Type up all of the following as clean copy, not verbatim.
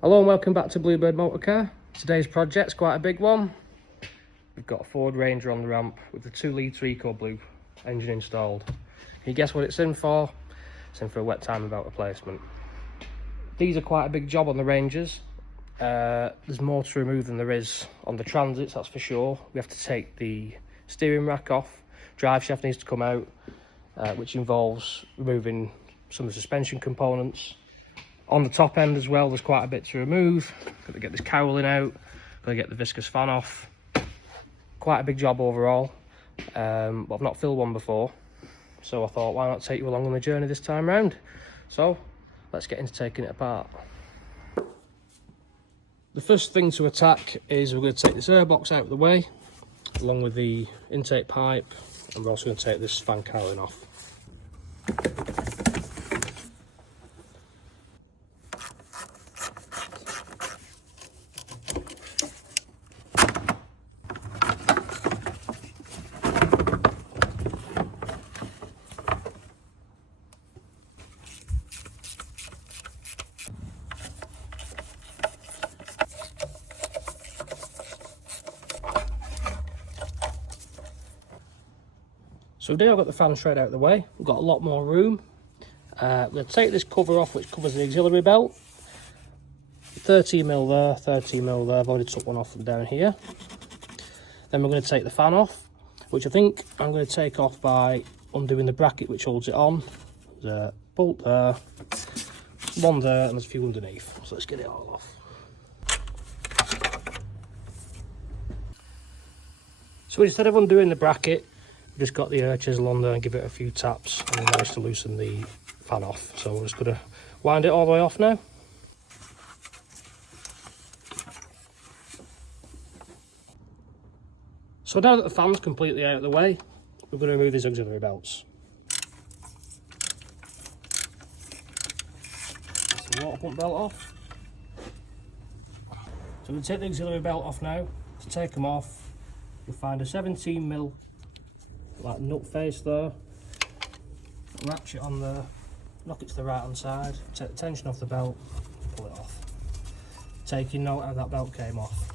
Hello and welcome back to Bluebird Motorcar. Today's project's quite a big one. We've got a Ford Ranger on the ramp with the 2-litre EcoBlue engine installed. Can you guess what it's in for? It's in for a wet timing belt replacement. These are quite a big job on the Rangers. There's more to remove than there is on the Transits, that's for sure. We have to take the steering rack off, drive shaft needs to come out, which involves removing some of the suspension components. On the top end as well, there's quite a bit to remove. Got to get this cowling out, got to get the viscous fan off. Quite a big job overall, but I've not filled one before, so I thought why not take you along on the journey this time round. So let's get into taking it apart. The first thing to attack is we're going to take this air box out of the way, along with the intake pipe, and we're also going to take this fan cowling off. So now I've got the fan shred out of the way, we've got a lot more room. I'm going to take this cover off which covers the auxiliary belt. 13mm there, 13mm there, I've already took one off from down here. Then we're going to take the fan off, which I think I'm going to take off by undoing the bracket which holds it on. There's a bolt there, one there, and there's a few underneath. So let's get it all off. So instead of undoing the bracket, just got the air chisel on there and give it a few taps and managed to loosen the fan off. So we're just going to wind it all the way off now. So now that the fan's completely out of the way, we're going to remove these auxiliary belts. That's the water pump belt off. So we're going to take the auxiliary belt off now. To take them off, you'll find a 17mm like nut face there, ratchet on there, knock it to the right hand side, take the tension off the belt, pull it off. Taking note how that belt came off.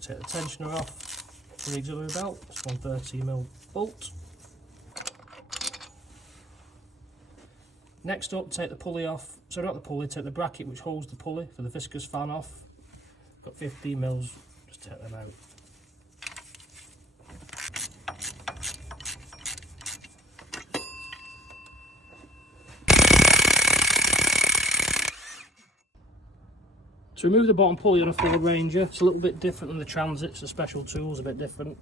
Take the tensioner off for the auxiliary belt, it's 130mm bolt. Next up, take the pulley off, so not the pulley, take the bracket which holds the pulley for the viscous fan off. Got 15mm, just take them out. To remove the bottom pulley on a Ford Ranger, it's a little bit different than the Transits, the special tool's a bit different.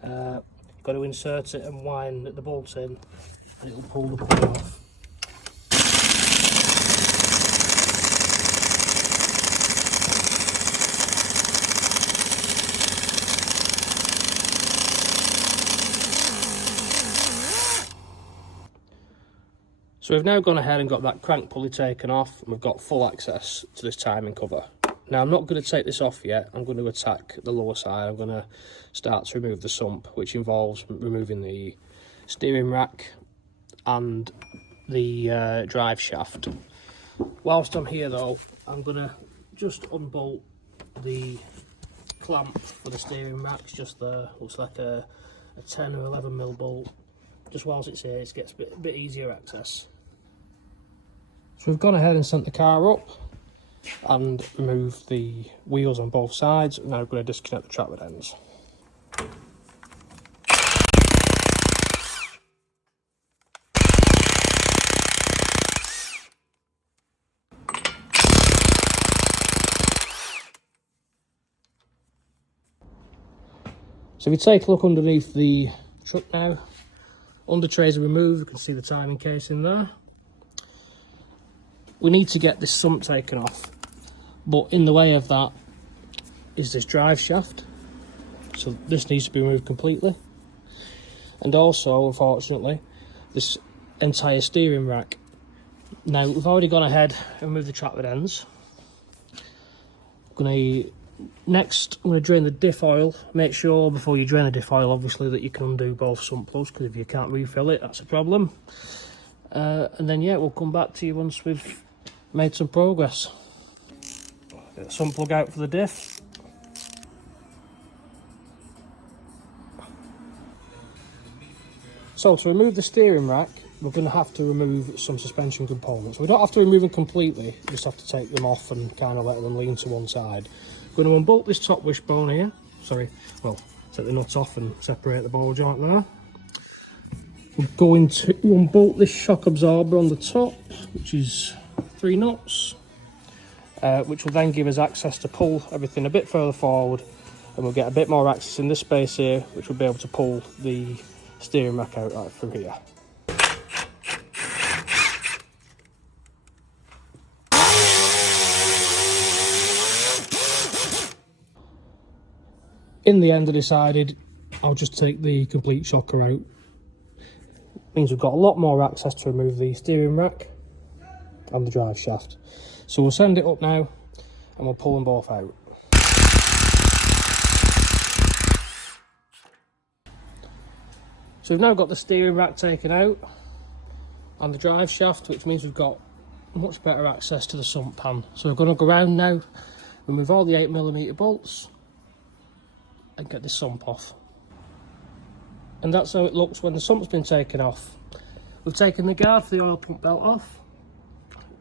You've got to insert it and wind the bolt in, and it'll pull the pulley off. So we've now gone ahead and got that crank pulley taken off, and we've got full access to this timing cover. Now I'm not going to take this off yet, I'm going to attack the lower side. I'm going to start to remove the sump, which involves removing the steering rack and the drive shaft. Whilst I'm here though, I'm going to just unbolt the clamp for the steering rack. It's just there, looks like a 10 or 11mm bolt. Just whilst it's here, it gets a bit easier access. So we've gone ahead and sent the car up and removed the wheels on both sides. Now we're going to disconnect the trapper ends. So if you take a look underneath the truck now, under trays are removed, you can see the timing case in there. We need to get this sump taken off, but in the way of that is this drive shaft, so this needs to be removed completely. And also, unfortunately, this entire steering rack. Now we've already gone ahead and removed the trapper ends. Next, I'm going to drain the diff oil. Make sure before you drain the diff oil, obviously, that you can undo both sump plugs, because if you can't refill it, that's a problem. And then yeah, we'll come back to you once we've made some progress. Get some plug out for the diff. So to remove the steering rack, we're going to have to remove some suspension components. We don't have to remove them completely, we just have to take them off and kind of let them lean to one side. We're going to unbolt this top wishbone here. Sorry, well, take the nut off and separate the ball joint there. We're going to unbolt this shock absorber on the top, which is 3 nuts, which will then give us access to pull everything a bit further forward, and we'll get a bit more access in this space here, which will be able to pull the steering rack out right through here. In the end, I decided I'll just take the complete shocker out. Means we've got a lot more access to remove the steering rack and the drive shaft. So we'll send it up now and we'll pull them both out. So we've now got the steering rack taken out and the drive shaft, which means we've got much better access to the sump pan. So we're going to go around now, remove all the 8mm bolts and get this sump off. And that's how it looks when the sump's been taken off. We've taken the guard for the oil pump belt off,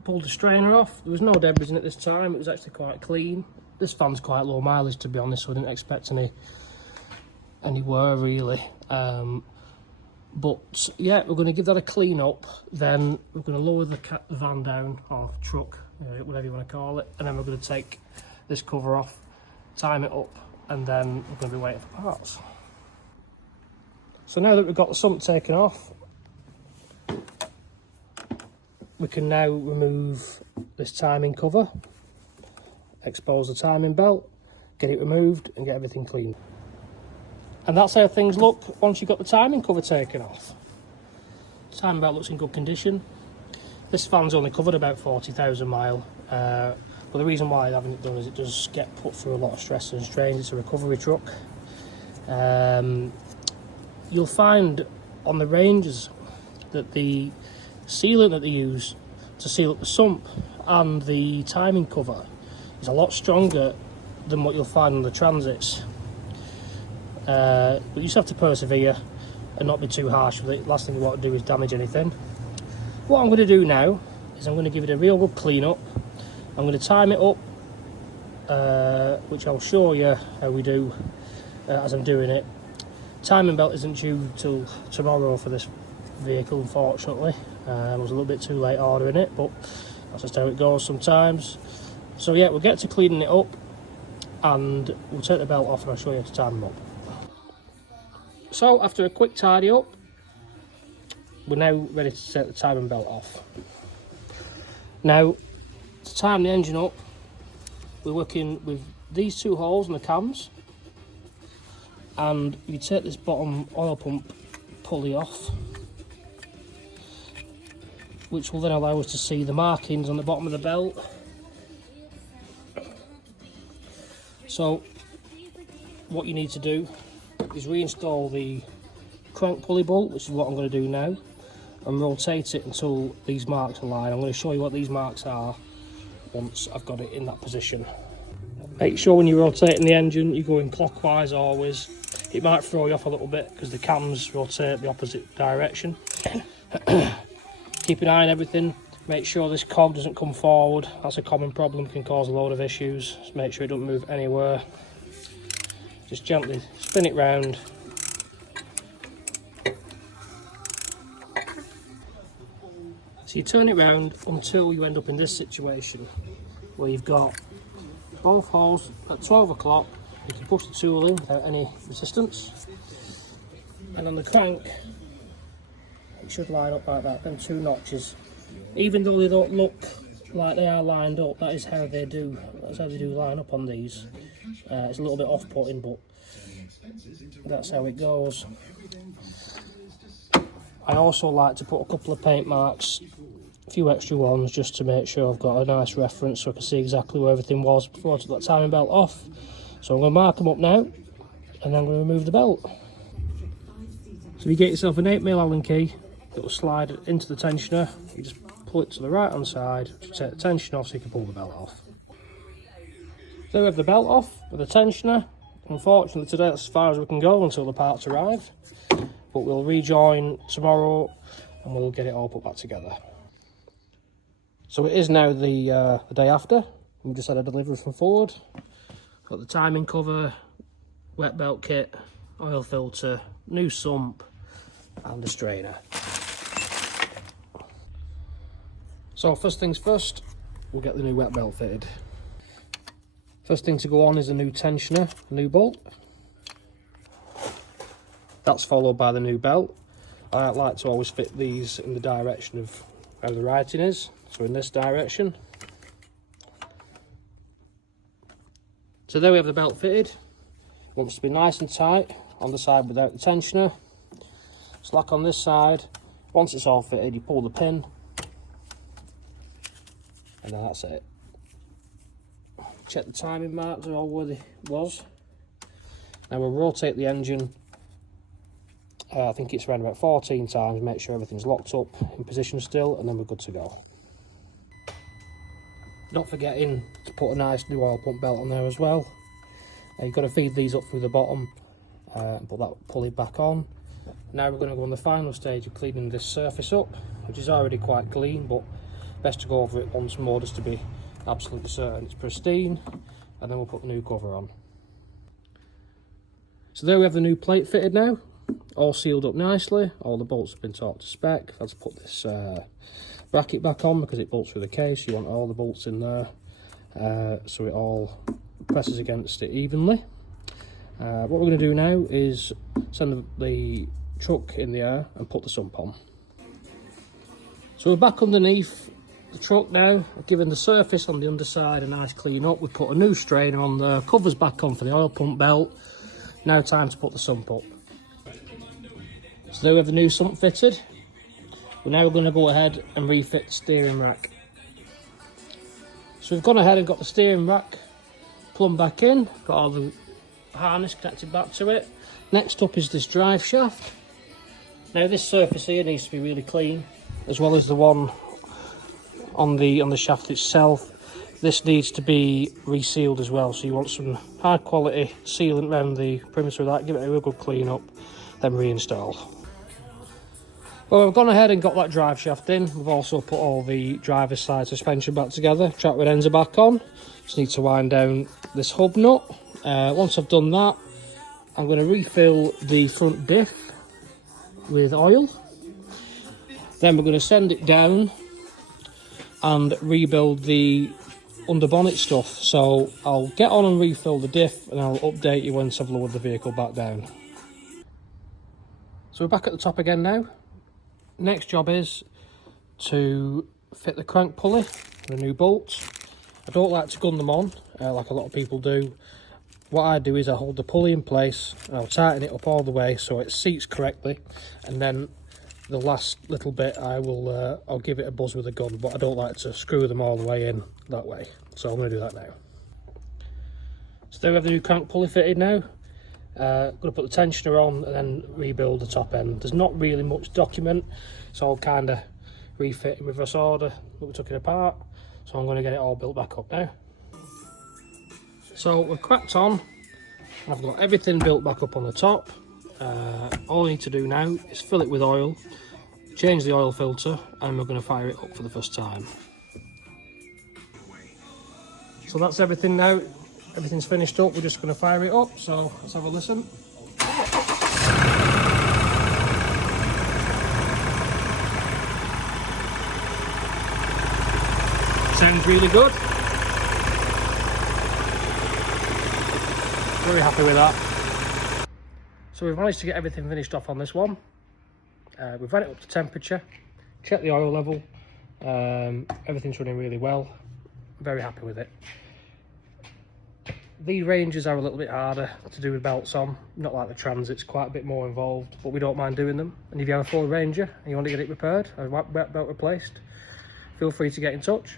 pulled the strainer off. There was no debris in it this time, it was actually quite clean. This fan's quite low mileage, to be honest, so I didn't expect any wear really. But yeah, we're going to give that a clean up, then we're going to lower the van down, or truck, whatever you want to call it, and then we're going to take this cover off, time it up, and then we're going to be waiting for parts. So now that we've got the sump taken off, we can now remove this timing cover, expose the timing belt, get it removed and get everything clean. And that's how things look once you've got the timing cover taken off. The timing belt looks in good condition. This fan's only covered about 40,000 miles, but the reason why I haven't it done is it does get put through a lot of stress and strains. It's a recovery truck. You'll find on the Rangers that the sealant that they use to seal up the sump and the timing cover is a lot stronger than what you'll find on the Transits. But you just have to persevere and not be too harsh with it. Last thing you want to do is damage anything. What I'm going to do now is I'm going to give it a real good clean up. I'm going to time it up, which I'll show you how we do as I'm doing it. Timing belt isn't due till tomorrow for this vehicle, unfortunately. I was a little bit too late ordering it, but that's just how it goes sometimes. So yeah, we'll get to cleaning it up and we'll take the belt off and I'll show you how to time them up. So after a quick tidy up, we're now ready to take the timing belt off. Now, to time the engine up, we're working with these 2 holes in the cams, and you take this bottom oil pump pulley off, which will then allow us to see the markings on the bottom of the belt. So what you need to do is reinstall the crank pulley bolt, which is what I'm going to do now, and rotate it until these marks align. I'm going to show you what these marks are once I've got it in that position. Make sure when you're rotating the engine you're going clockwise always. It might throw you off a little bit because the cams rotate the opposite direction. Keep an eye on everything. Make sure this cog doesn't come forward. That's a common problem, can cause a load of issues. Just make sure it doesn't move anywhere. Just gently spin it round. So you turn it round until you end up in this situation where you've got both holes at 12 o'clock. You can push the tool in without any resistance, and on the crank it should line up like that, them 2 notches. Even though they don't look like they are lined up, that is how they do. That's how they do line up on these. It's a little bit off-putting, but that's how it goes. I also like to put a couple of paint marks, a few extra ones, just to make sure I've got a nice reference so I can see exactly where everything was before I took that timing belt off. So I'm going to mark them up now, and then I'm going to remove the belt. So you get yourself an 8mm Allen key, It'll slide into the tensioner. You just pull it to the right hand side, take the tension off so you can pull the belt off. So we have the belt off with the tensioner. Unfortunately today that's as far as we can go until the parts arrive, but we'll rejoin tomorrow and we'll get it all put back together. So it is now the day after. We just had a delivery from Ford. Got the timing cover, wet belt kit, oil filter, new sump and a strainer. So first things first, we'll get the new wet belt fitted. First thing to go on is a new tensioner, a new bolt. That's followed by the new belt. I like to always fit these in the direction of where the writing is, so in this direction. So there we have the belt fitted. It wants to be nice and tight on the side without the tensioner. Slack on this side. Once it's all fitted, you pull the pin, and then that's it. Check the timing marks are all where they was. Now we'll rotate the engine. I think it's around about 14 times. Make sure everything's locked up in position still, and then we're good to go. Not forgetting to put a nice new oil pump belt on there as well. You've got to feed these up through the bottom, put that pulley back on. Now we're going to go on the final stage of cleaning this surface up, which is already quite clean, but best to go over it once more just to be absolutely certain it's pristine, and then we'll put the new cover on. So there we have the new plate fitted now, all sealed up nicely. All the bolts have been torqued to spec. I've had to put this bracket back on because it bolts through the case. You want all the bolts in there so it all presses against it evenly. What we're going to do now is send the truck in the air and put the sump on. So we're back underneath the truck now. I've given the surface on the underside a nice clean up. We've put a new strainer on there, covers back on for the oil pump belt. Now time to put the sump up. So there we have the new sump fitted. We're now going to go ahead and refit the steering rack. So we've gone ahead and got the steering rack plumbed back in, got all the harness connected back to it. Next up is this drive shaft. Now this surface here needs to be really clean, as well as the one on the shaft itself. This needs to be resealed as well, so you want some high quality sealant around the perimeter of that. Give it a real good clean up, then reinstall. Well, we've gone ahead and got that drive shaft in. We've also put all the driver's side suspension back together. Track rod ends are back on. Just need to wind down this hub nut. Once I've done that, I'm going to refill the front diff with oil. Then we're going to send it down and rebuild the under bonnet stuff. So I'll get on and refill the diff, and I'll update you once I've lowered the vehicle back down. So we're back at the top again now. Next job is to fit the crank pulley, the new bolts. I don't like to gun them on like a lot of people do. What I do is I hold the pulley in place and I'll tighten it up all the way so it seats correctly, and then the last little bit I'll give it a buzz with a gun, but I don't like to screw them all the way in that way, so I'm going to do that now. So there we have the new crank pulley fitted now. Going to put the tensioner on and then rebuild the top end. There's not really much document, so I'll kind of refit in reverse order that we took it apart. So I'm going to get it all built back up now. So we've cracked on. I've got everything built back up on the top. All I need to do now is fill it with oil, change the oil filter, and we're going to fire it up for the first time. So that's everything now. Everything's finished up. We're just going to fire it up. So let's have a listen. Sounds really good. Very happy with that. So we've managed to get everything finished off on this one. We've ran it up to temperature, checked the oil level. Everything's running really well. Very happy with it. These Rangers are a little bit harder to do with belts on, not like the Transit's, quite a bit more involved, but we don't mind doing them. And if you have a Ford Ranger and you want to get it repaired, or wet belt replaced, feel free to get in touch.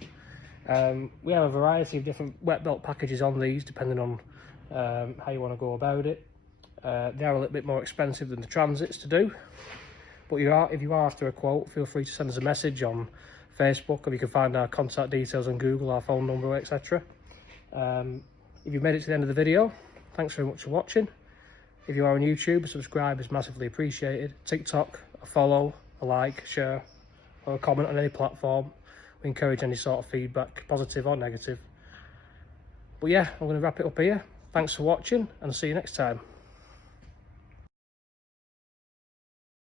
We have a variety of different wet belt packages on these, depending on how you want to go about it. They are a little bit more expensive than the Transits to do, But if you are after a quote, feel free to send us a message on Facebook, or you can find our contact details on Google, our phone number, etc. If you've made it to the end of the video, thanks very much for watching. If you are on YouTube, a subscribe is massively appreciated. TikTok, a follow, a like, share, or a comment on any platform. We encourage any sort of feedback, positive or negative. But yeah, I'm going to wrap it up here. Thanks for watching, and see you next time.